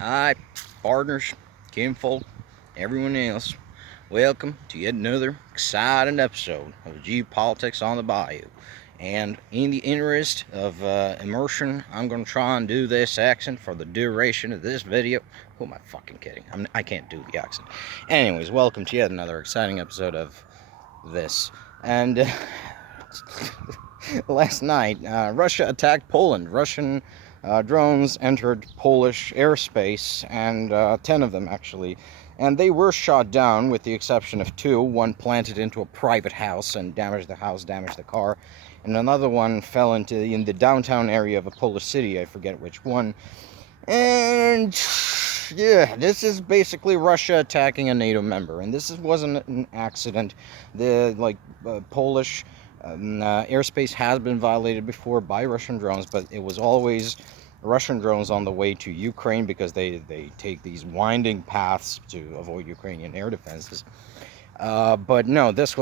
Hi, partners, kinfolk, everyone else. Welcome to yet another exciting episode of Geopolitics on the Bayou. And in the interest of immersion, I'm going to try and do this accent for the duration of this video. Who am I fucking kidding? I can't do the accent. Anyways, welcome to yet another exciting episode of this. And last night, Russia attacked Poland. Russian drones entered Polish airspace, and 10 of them actually. And they were shot down, with the exception of two. One planted into a private house and damaged the house, damaged the car. And another one fell in the downtown area of a Polish city. I forget which one. And yeah, this is basically Russia attacking a NATO member, and wasn't an accident. The Polish airspace has been violated before by Russian drones, but it was always Russian drones on the way to Ukraine, because they take these winding paths to avoid Ukrainian air defenses. But no, this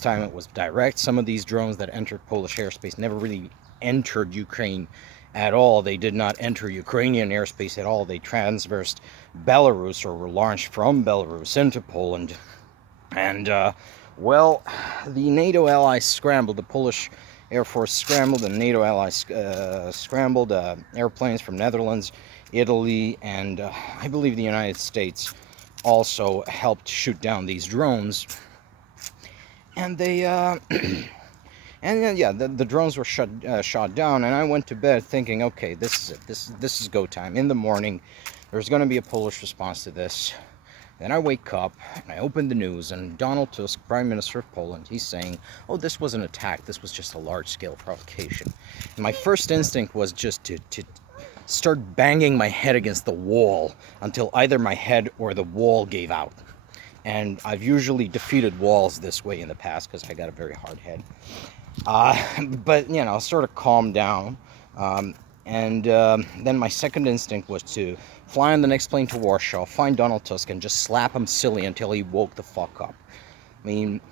time it was direct. Some of these drones that entered Polish airspace never really entered Ukraine at all. They did not enter Ukrainian airspace at all. They transversed Belarus, or were launched from Belarus into Poland. And well, the NATO allies scrambled. The Polish Air Force scrambled, and NATO allies scrambled airplanes from Netherlands, Italy, and I believe the United States also helped shoot down these drones. And they and yeah, the drones were shot down, and I went to bed thinking, okay, this is it. This is go time. In the morning, there's going to be a Polish response to this. Then I wake up and I open the news, and Donald Tusk, Prime Minister of Poland, he's saying, oh, this was an attack. This was just a large-scale provocation. And my first instinct was just to start banging my head against the wall until either my head or the wall gave out. And I've usually defeated walls this way in the past, because I got a very hard head. But, sort of calm down. And then my second instinct was to fly on the next plane to Warsaw, find Donald Tusk, and just slap him silly until he woke the fuck up. I mean,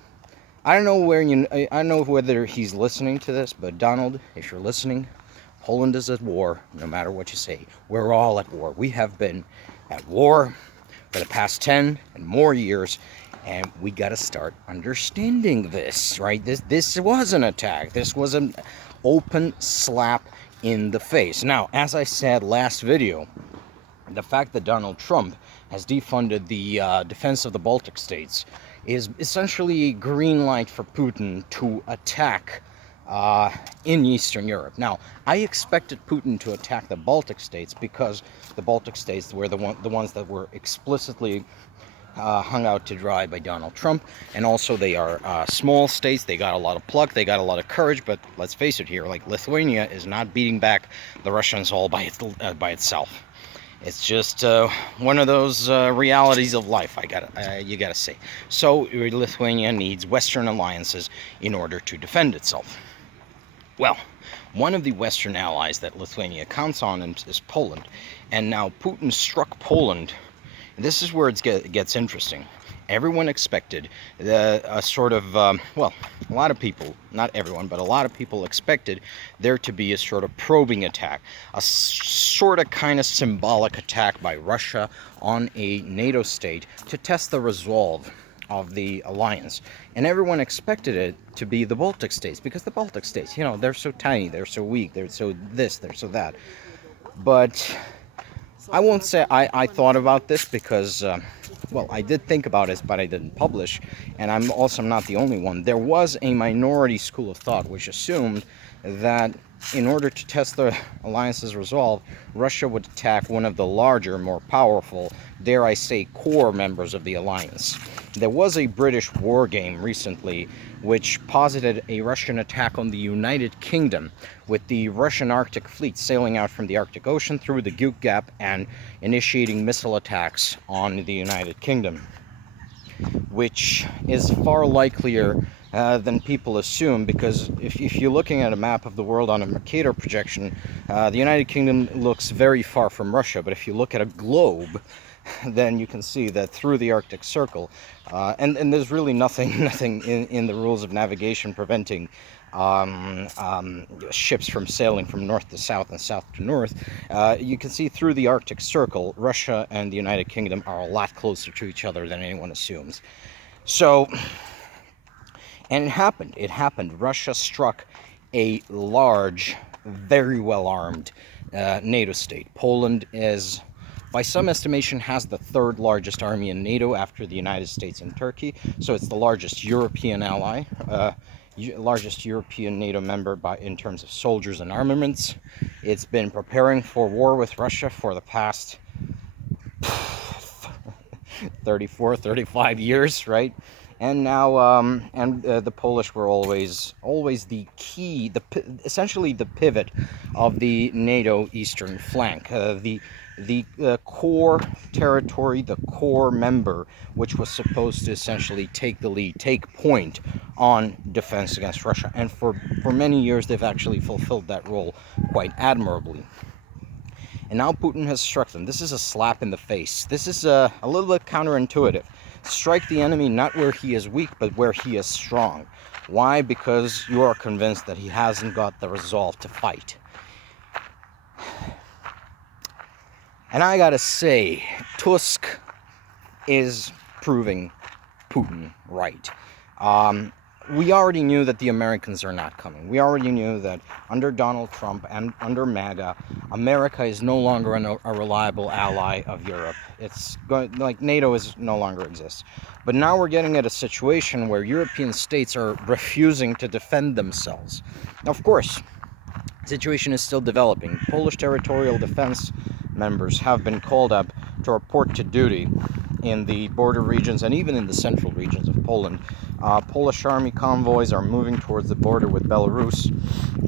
I don't know whether he's listening to this, but Donald, if you're listening, Poland is at war, no matter what you say. We're all at war. We have been at war for the past 10 and more years, and we got to start understanding this, right? This was an attack. This was an open slap in the face. Now, as I said last video, the fact that Donald Trump has defunded the defense of the Baltic states is essentially a green light for Putin to attack in Eastern Europe. Now, I expected Putin to attack the Baltic states, because the Baltic states were the ones that were explicitly hung out to dry by Donald Trump, and also they are small states. They got a lot of pluck, they got a lot of courage, but let's face it here, like Lithuania is not beating back the Russians all by itself. It's just one of those realities of life, you gotta say. So Lithuania needs Western alliances in order to defend itself. Well, one of the Western allies that Lithuania counts on is Poland, and now Putin struck Poland. This is where it gets interesting. Everyone expected a sort of, well, a lot of people, not everyone, but a lot of people expected there to be a sort of probing attack, a sort of kind of symbolic attack by Russia on a NATO state to test the resolve of the alliance. And everyone expected it to be the Baltic states, because the Baltic states, they're so tiny, they're so weak, they're so this, they're so that. But I won't say I thought about this, because, well, I did think about it, but I didn't publish, and I'm also not the only one. There was a minority school of thought which assumed that in order to test the alliance's resolve, Russia would attack one of the larger, more powerful, dare I say, core members of the alliance. There was a British war game recently which posited a Russian attack on the United Kingdom, with the Russian Arctic fleet sailing out from the Arctic Ocean through the Gute Gap and initiating missile attacks on the United Kingdom, which is far likelier than people assume, because if you're looking at a map of the world on a Mercator projection, the United Kingdom looks very far from Russia. But if you look at a globe, then you can see that through the Arctic Circle, and there's really nothing in the rules of navigation preventing ships from sailing from north to south and south to north, you can see through the Arctic Circle, Russia and the United Kingdom are a lot closer to each other than anyone assumes. So, and it happened. Russia struck a large, very well-armed NATO state. Poland is, by some estimation, has the third largest army in NATO after the United States and Turkey. So it's the largest European ally, largest European NATO member in terms of soldiers and armaments. It's been preparing for war with Russia for the past 34, 35 years, right? And now, the Polish were always the key, essentially the pivot of the NATO eastern flank, the core territory, the core member, which was supposed to essentially take the lead, take point on defense against Russia. And for many years, they've actually fulfilled that role quite admirably. And now Putin has struck them. This is a slap in the face. This is a little bit counterintuitive. Strike the enemy not where he is weak, but where he is strong. Why? Because you are convinced that he hasn't got the resolve to fight. And I gotta say, Tusk is proving Putin right. We already knew that the Americans are not coming. We already knew that under Donald Trump and under MAGA, America is no longer a reliable ally of Europe. It's going, like, NATO no longer exists. But now we're getting at a situation where European states are refusing to defend themselves. Now, of course, the situation is still developing. Polish territorial defense members have been called up to report to duty in the border regions and even in the central regions of Poland. Polish army convoys are moving towards the border with Belarus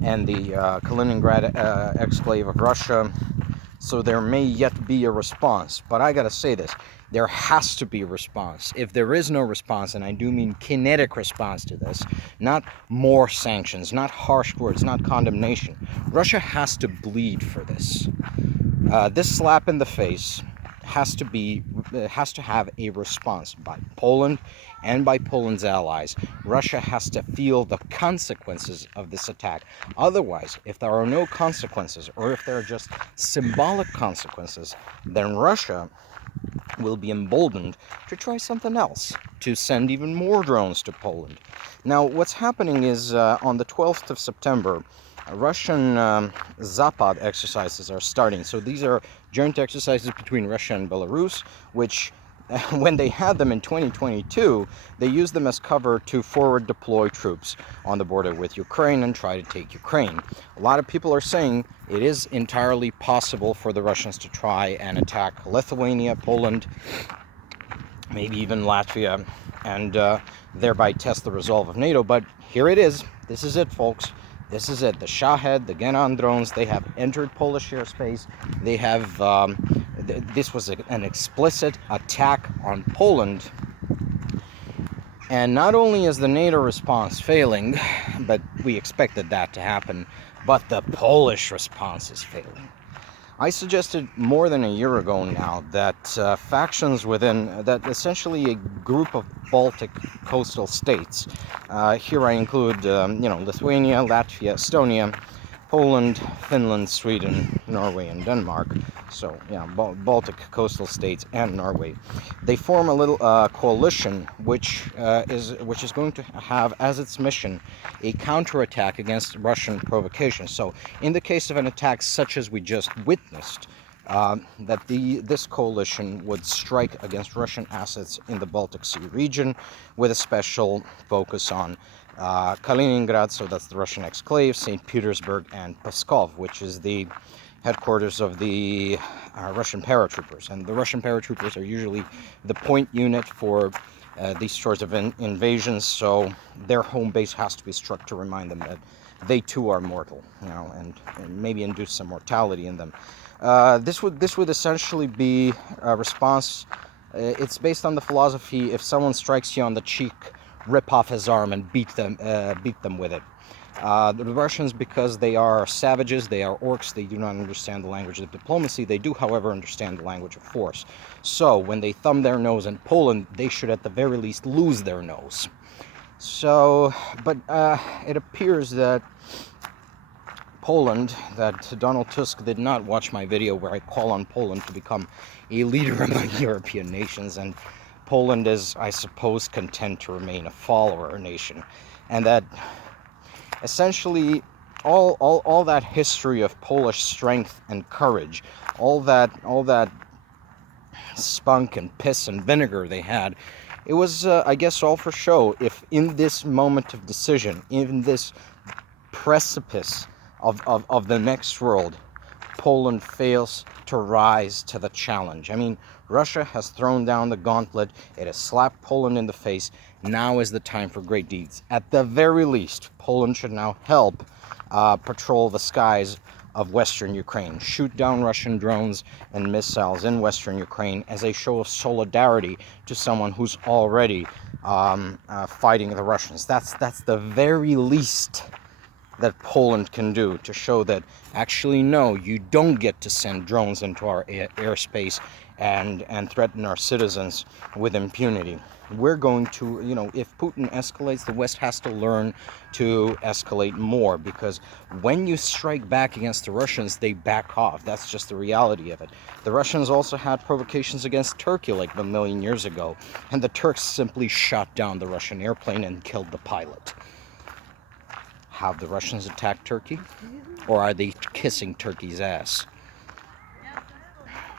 and the Kaliningrad exclave of Russia, so there may yet be a response. But I gotta say this, there has to be a response. If there is no response, and I do mean kinetic response to this, not more sanctions, not harsh words, not condemnation, Russia has to bleed for this. This slap in the face has to have a response by Poland and by Poland's allies. Russia has to feel the consequences of this attack. Otherwise, if there are no consequences, or if there are just symbolic consequences, then Russia will be emboldened to try something else, to send even more drones to Poland. Now, what's happening is on the 12th of September, Russian Zapad exercises are starting. So these are joint exercises between Russia and Belarus, which when they had them in 2022, they used them as cover to forward deploy troops on the border with Ukraine and try to take Ukraine. A lot of people are saying it is entirely possible for the Russians to try and attack Lithuania, Poland, maybe even Latvia, and thereby test the resolve of NATO. But here it is. This is it, folks. This is it. The Shahed, the Genan drones, they have entered Polish airspace. They have, this was an explicit attack on Poland. And not only is the NATO response failing, but we expected that to happen, but the Polish response is failing. I suggested more than a year ago now that factions within, that essentially a group of Baltic coastal states, here I include, Lithuania, Latvia, Estonia, Poland, Finland, Sweden, Norway, and Denmark. So, yeah, Baltic coastal states and Norway. They form a little coalition which is going to have as its mission a counterattack against Russian provocation. So, in the case of an attack such as we just witnessed, that this coalition would strike against Russian assets in the Baltic Sea region, with a special focus on Kaliningrad, so that's the Russian exclave, St. Petersburg, and Pskov, which is the headquarters of the Russian paratroopers. And the Russian paratroopers are usually the point unit for these sorts of invasions, so their home base has to be struck to remind them that they too are mortal, and maybe induce some mortality in them. This would essentially be a response. It's based on the philosophy: if someone strikes you on the cheek, rip off his arm and beat them with it. The Russians, because they are savages, they are orcs, they do not understand the language of diplomacy. They do, however, understand the language of force. So, when they thumb their nose in Poland, they should at the very least lose their nose. So, but it appears that Poland, that Donald Tusk did not watch my video where I call on Poland to become a leader among European nations, and Poland is, I suppose, content to remain a follower nation, and that essentially all that history of Polish strength and courage, all that spunk and piss and vinegar they had, it was, I guess, all for show. If in this moment of decision, in this precipice of the next world, Poland fails to rise to the challenge. I mean, Russia has thrown down the gauntlet. It has slapped Poland in the face. Now is the time for great deeds. At the very least, Poland should now help patrol the skies of Western Ukraine, shoot down Russian drones and missiles in Western Ukraine as a show of solidarity to someone who's already fighting the Russians. That's the very least that Poland can do to show that actually, no, you don't get to send drones into our airspace and threaten our citizens with impunity. We're going to, if Putin escalates, the West has to learn to escalate more, because when you strike back against the Russians, they back off. That's just the reality of it. The Russians also had provocations against Turkey like a million years ago, and the Turks simply shot down the Russian airplane and killed the pilot. Have the Russians attacked Turkey? Or are they kissing Turkey's ass?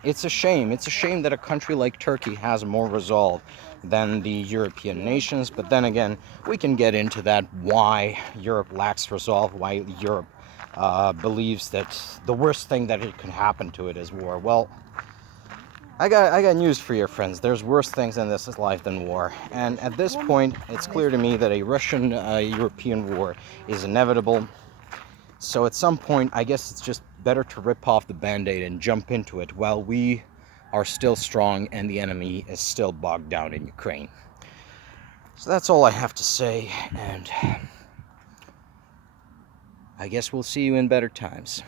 It's a shame. It's a shame that a country like Turkey has more resolve than the European nations. But then again, we can get into that, why Europe lacks resolve, why Europe believes that the worst thing that it can happen to it is war. Well, I got news for your friends. There's worse things in this life than war. And at this point, it's clear to me that a Russian-European war is inevitable. So at some point, I guess it's just better to rip off the Band-Aid and jump into it while we are still strong and the enemy is still bogged down in Ukraine. So that's all I have to say, and I guess we'll see you in better times.